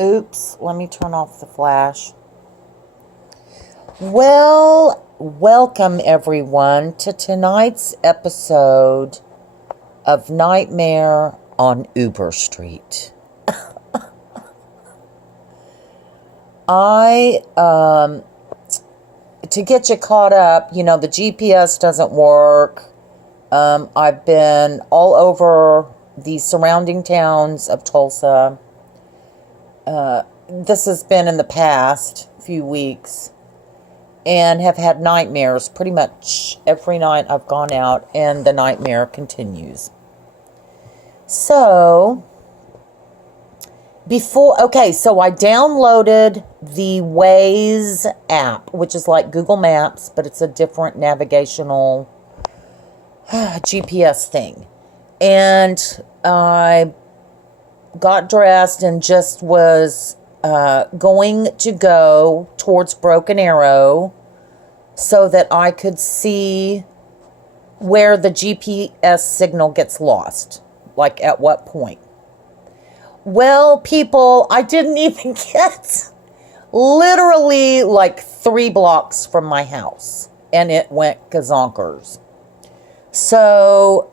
Oops, let me turn off the flash. Well, welcome everyone to tonight's episode of Nightmare on Uber Street. To get you caught up, the GPS doesn't work. I've been all over the surrounding towns of Tulsa. This has been in the past few weeks, and have had nightmares pretty much every night I've gone out, and the nightmare continues. So, so I downloaded the Waze app, which is like Google Maps, but it's a different navigational GPS thing. And I got dressed and just was going to go towards Broken Arrow so that I could see where the GPS signal gets lost, like at what point. Well, people, I didn't even get literally like 3 blocks from my house, and it went gazonkers. So,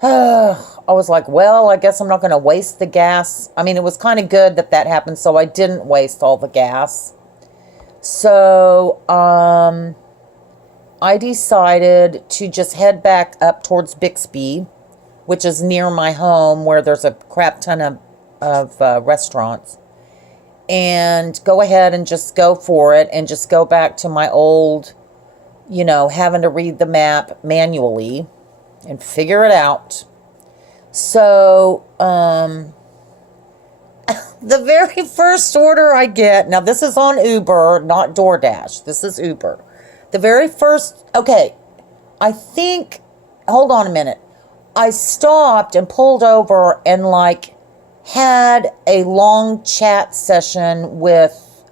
I was like, well, I guess I'm not going to waste the gas. I mean, it was kind of good that happened, so I didn't waste all the gas. So, I decided to just head back up towards Bixby, which is near my home, where there's a crap ton of restaurants, and go ahead and just go for it, and just go back to my old, having to read the map manually and figure it out. So, the very first order I get, now this is on Uber, not DoorDash. This is Uber. The very first, hold on a minute. I stopped and pulled over and had a long chat session with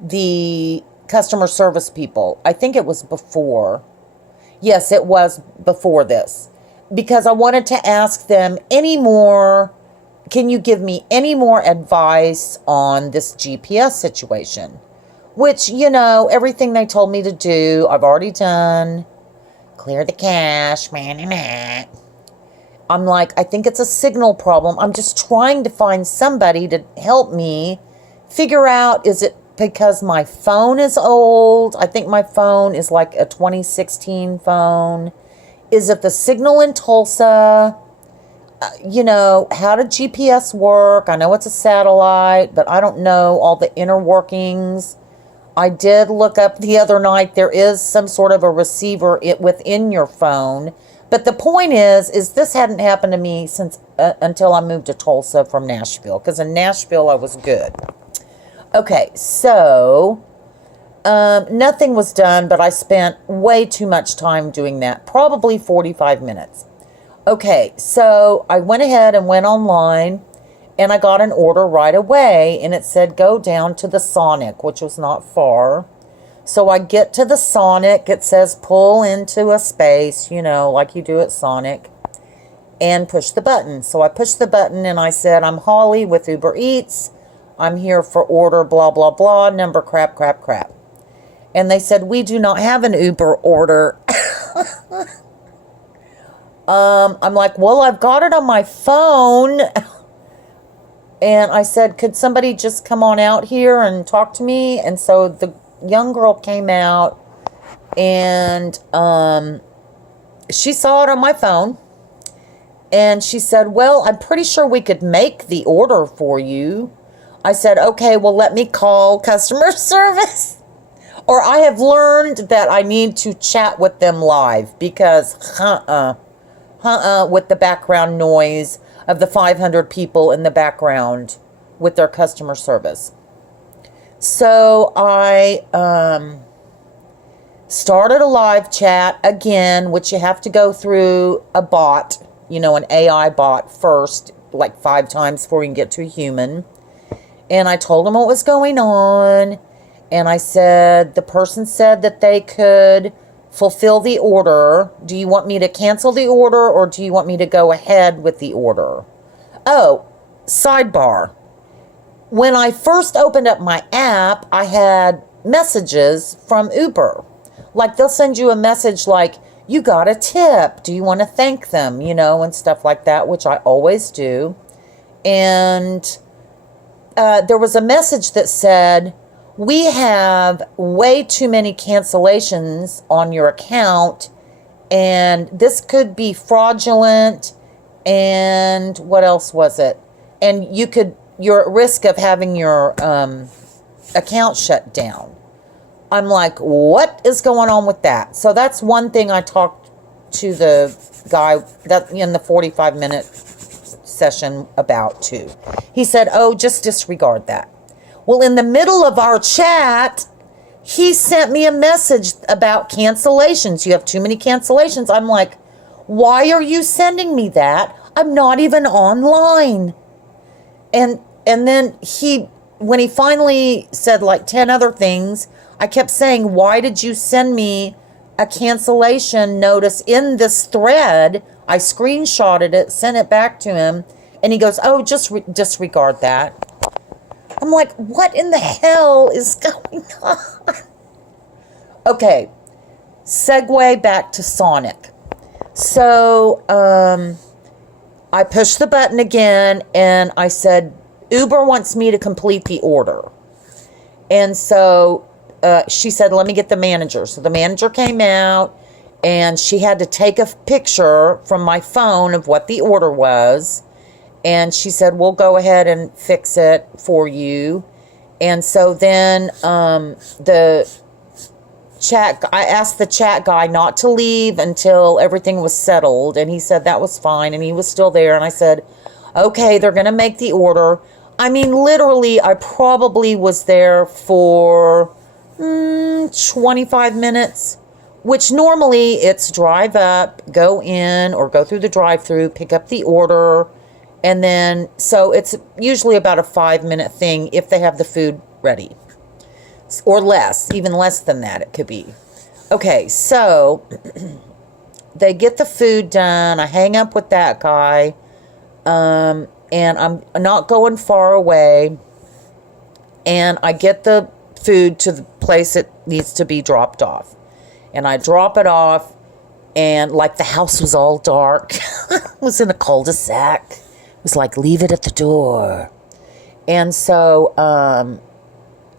the customer service people. I think it was before. Yes, it was before this. Because I wanted to ask them can you give me any more advice on this GPS situation? Which, everything they told me to do, I've already done. Clear the cache, I'm like, I think it's a signal problem. I'm just trying to find somebody to help me figure out, is it because my phone is old? I think my phone is like a 2016 phone. Is it the signal in Tulsa? How did GPS work? I know it's a satellite, but I don't know all the inner workings. I did look up the other night. There is some sort of a receiver within your phone. But the point is this hadn't happened to me until I moved to Tulsa from Nashville. Because in Nashville, I was good. Okay, so nothing was done, but I spent way too much time doing that. Probably 45 minutes. Okay, so I went ahead and went online, and I got an order right away, and it said go down to the Sonic, which was not far. So I get to the Sonic, it says pull into a space, like you do at Sonic, and push the button. So I pushed the button, and I said, I'm Holly with Uber Eats. I'm here for order blah, blah, blah, number crap. And they said, we do not have an Uber order. I'm like, well, I've got it on my phone. And I said, could somebody just come on out here and talk to me? And so the young girl came out, and she saw it on my phone. And she said, well, I'm pretty sure we could make the order for you. I said, okay, well, let me call customer service. Or I have learned that I need to chat with them live, because with the background noise of the 500 people in the background with their customer service. So I started a live chat again, which you have to go through a bot, an AI bot first, like 5 times before you can get to a human. And I told them what was going on. And I said, the person said that they could fulfill the order. Do you want me to cancel the order, or do you want me to go ahead with the order? Oh, sidebar. When I first opened up my app, I had messages from Uber. Like they'll send you a message like, you got a tip. Do you want to thank them? And stuff like that, which I always do. And there was a message that said, we have way too many cancellations on your account, and this could be fraudulent. And what else was it? And you're at risk of having your account shut down. I'm like, what is going on with that? So that's one thing I talked to the guy that in the 45-minute session about too. He said, oh, just disregard that. Well, in the middle of our chat, he sent me a message about cancellations. You have too many cancellations. I'm like, why are you sending me that? I'm not even online. And then when he finally said like 10 other things, I kept saying, why did you send me a cancellation notice in this thread? I screenshotted it, sent it back to him, and he goes, oh, just disregard that. I'm like, what in the hell is going on? Okay, segue back to Sonic. So I pushed the button again, and I said, Uber wants me to complete the order. And so she said, let me get the manager. So the manager came out, and she had to take a picture from my phone of what the order was. And she said, we'll go ahead and fix it for you. And so then I asked the chat guy not to leave until everything was settled. And he said that was fine. And he was still there. And I said, okay, they're going to make the order. I mean, literally, I probably was there for 25 minutes, which normally it's drive up, go in, or go through the drive-through, pick up the order. And then, so it's usually about a 5-minute thing if they have the food ready. Or less, even less than that it could be. Okay, so they get the food done. I hang up with that guy. And I'm not going far away. And I get the food to the place it needs to be dropped off. And I drop it off, and like the house was all dark. It was in a cul-de-sac. It was like, leave it at the door. And so,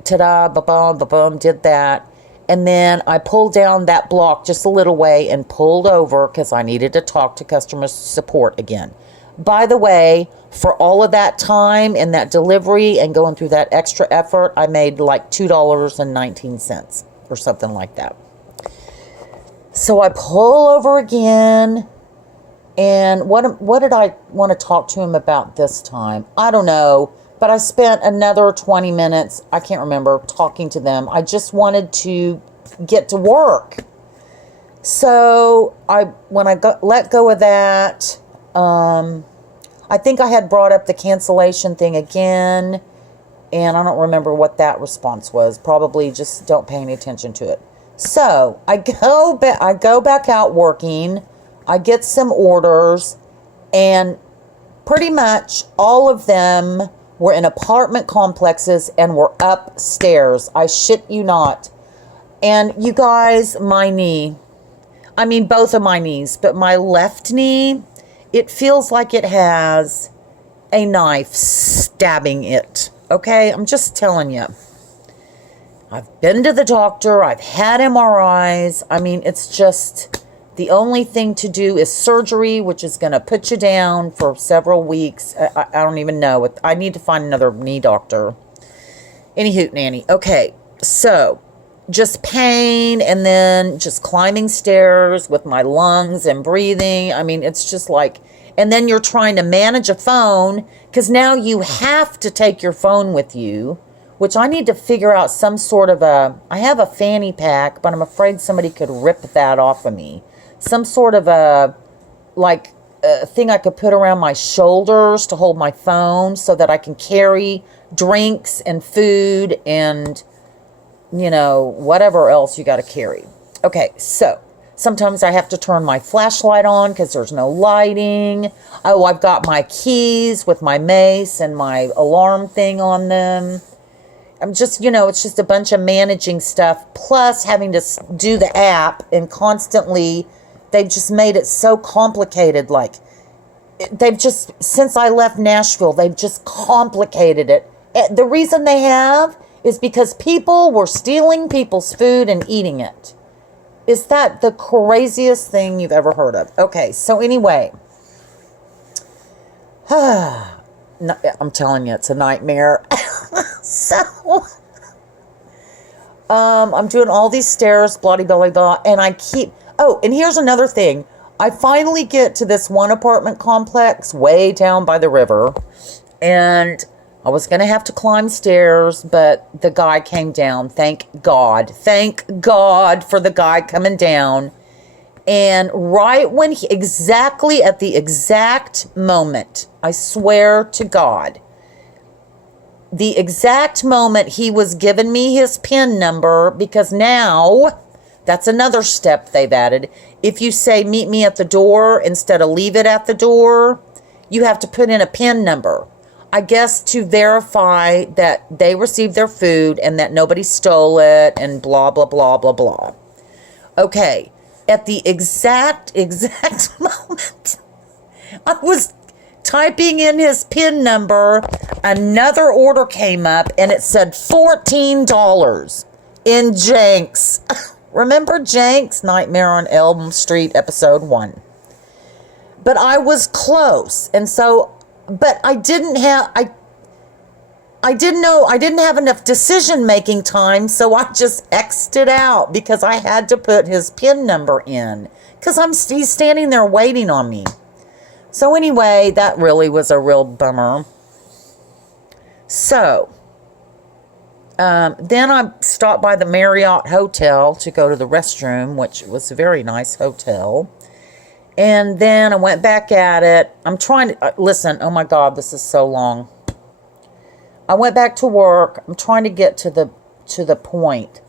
ta-da, ba-bum, ba-bum, did that. And then I pulled down that block just a little way and pulled over because I needed to talk to customer support again. By the way, for all of that time and that delivery and going through that extra effort, I made like $2.19 or something like that. So I pull over again. And what did I want to talk to him about this time? I don't know, but I spent another 20 minutes, I can't remember, talking to them. I just wanted to get to work. So when I let go of that, I think I had brought up the cancellation thing again, and I don't remember what that response was. Probably just don't pay any attention to it. So I go back out working. I get some orders, and pretty much all of them were in apartment complexes and were upstairs. I shit you not. And you guys, my knee, I mean both of my knees, but my left knee, it feels like it has a knife stabbing it. Okay, I'm just telling you. I've been to the doctor. I've had MRIs. I mean, it's just... The only thing to do is surgery, which is going to put you down for several weeks. I don't even know. I need to find another knee doctor. Any hoot nanny. Okay, so just pain and then just climbing stairs with my lungs and breathing. I mean, it's just like... And then you're trying to manage a phone because now you have to take your phone with you, which I need to figure out some sort of a... I have a fanny pack, but I'm afraid somebody could rip that off of me. Some sort of a thing I could put around my shoulders to hold my phone so that I can carry drinks and food and, whatever else you got to carry. Okay, so Sometimes I have to turn my flashlight on because there's no lighting. Oh, I've got my keys with my mace and my alarm thing on them. I'm just, it's just a bunch of managing stuff, plus having to do the app and constantly, they've just made it so complicated. Like, since I left Nashville, they've just complicated it. The reason they have is because people were stealing people's food and eating it. Is that the craziest thing you've ever heard of? Okay, so anyway. I'm telling you, it's a nightmare. So, I'm doing all these stairs, blah, blah, blah, blah, and I keep... Oh, and here's another thing. I finally get to this one apartment complex way down by the river, and I was going to have to climb stairs, but the guy came down. Thank God. Thank God for the guy coming down. And right when exactly at the exact moment, I swear to God, the exact moment he was giving me his PIN number, because now that's another step they've added. If you say meet me at the door instead of leave it at the door, you have to put in a PIN number. I guess to verify that they received their food and that nobody stole it and blah, blah, blah, blah, blah. Okay, at the exact moment, I was typing in his PIN number, another order came up and it said $14 in Jenks. Remember Jenks? Nightmare on Elm Street, episode 1. But I was close, and so... But I didn't have enough decision-making time, so I just X'd it out because I had to put his PIN number in because he's standing there waiting on me. So anyway, that really was a real bummer. So, then I stopped by the Marriott Hotel to go to the restroom, which was a very nice hotel. And then I went back at it. I'm trying to, listen, oh my God, this is so long. I went back to work. I'm trying to get to the point.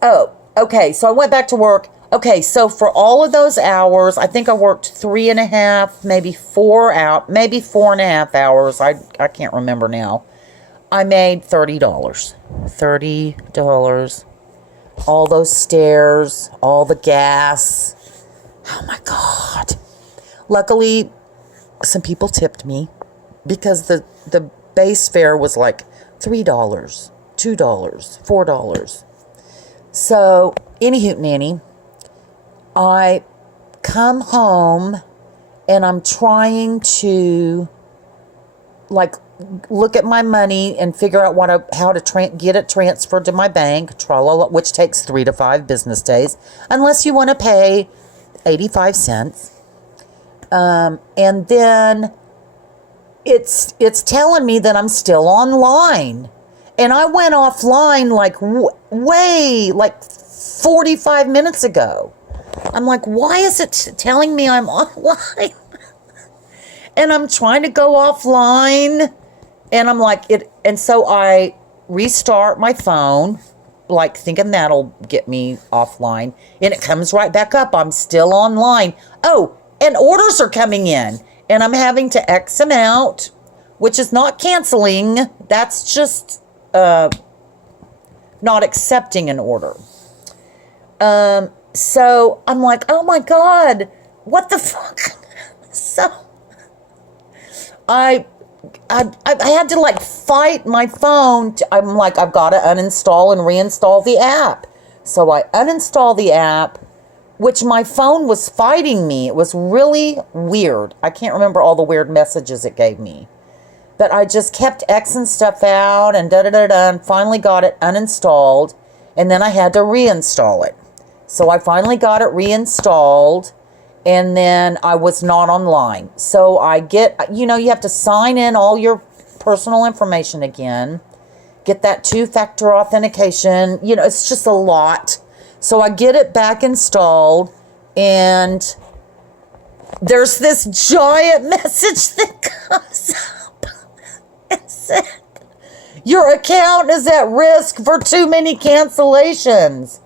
Oh, okay, so I went back to work. Okay, so for all of those hours, I think I worked 3.5, maybe 4 out, maybe 4.5 hours. I can't remember now. I made $30. $30. All those stairs, all the gas. Oh my God. Luckily, some people tipped me because the base fare was like $3, $2, $4. So, anywho, nanny, I come home and I'm trying to like look at my money and figure out how to get it transferred to my bank, which takes 3 to 5 business days, unless you want to pay 85 cents. And then it's telling me that I'm still online. And I went offline like way, like 45 minutes ago. I'm like, why is it telling me I'm online? And I'm trying to go offline. And I'm like, and so I restart my phone, like thinking that'll get me offline. And it comes right back up. I'm still online. Oh, and orders are coming in. And I'm having to X them out, which is not canceling. That's just not accepting an order. So I'm like, oh my God, what the fuck? So I had to like fight my phone. I'm like, I've got to uninstall and reinstall the app. So I uninstall the app, which my phone was fighting me. It was really weird. I can't remember all the weird messages it gave me. But I just kept Xing stuff out and da-da-da-da and finally got it uninstalled. And then I had to reinstall it. So I finally got it reinstalled. And then I was not online. So I you have to sign in all your personal information again. Get that 2-factor authentication. It's just a lot. So I get it back installed. And there's this giant message that comes up. It said, your account is at risk for too many cancellations.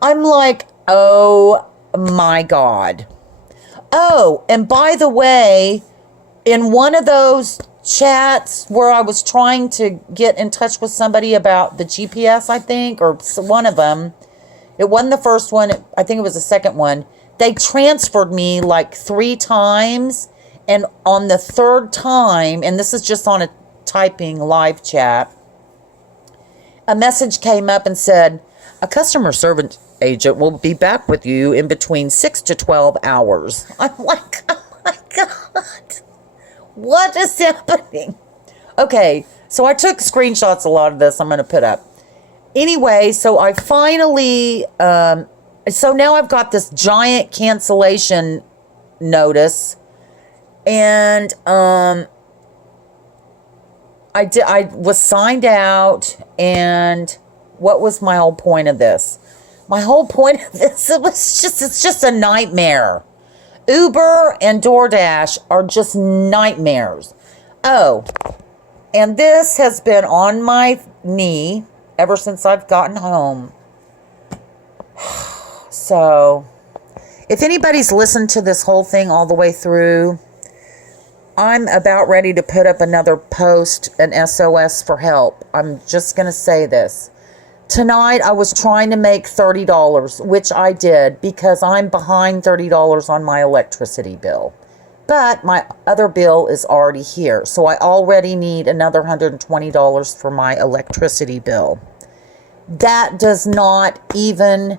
I'm like, oh my God. Oh, and by the way, in one of those chats where I was trying to get in touch with somebody about the GPS, I think, or one of them, it wasn't the first one, I think it was the second one. They transferred me like 3 times, and on the third time, and this is just on a typing live chat, a message came up and said, a customer service agent will be back with you in between 6 to 12 hours. I'm like, oh my God, what is happening? Okay, so I took screenshots, a lot of this I'm going to put up. Anyway, so I finally, so now I've got this giant cancellation notice, and I was signed out, and what was my whole point of this? My whole point of this, it's just a nightmare. Uber and DoorDash are just nightmares. Oh, and this has been on my knee ever since I've gotten home. So, if anybody's listened to this whole thing all the way through, I'm about ready to put up another post, an SOS for help. I'm just going to say this. Tonight, I was trying to make $30, which I did because I'm behind $30 on my electricity bill. But my other bill is already here, so I already need another $120 for my electricity bill. That does not even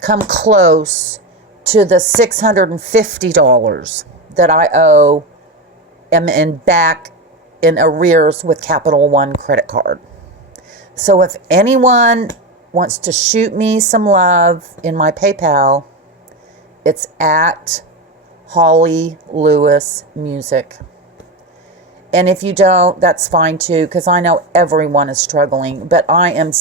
come close to the $650 that I owe and back in arrears with Capital One credit card. So if anyone wants to shoot me some love in my PayPal, it's at Holly Lewis Music. And if you don't, that's fine too, because I know everyone is struggling. But I'm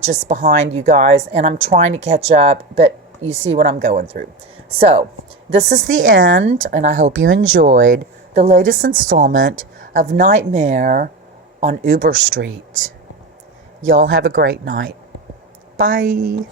just behind you guys, and I'm trying to catch up. But you see what I'm going through. So this is the end, and I hope you enjoyed the latest installment of Nightmare on Uber Street. Y'all have a great night. Bye.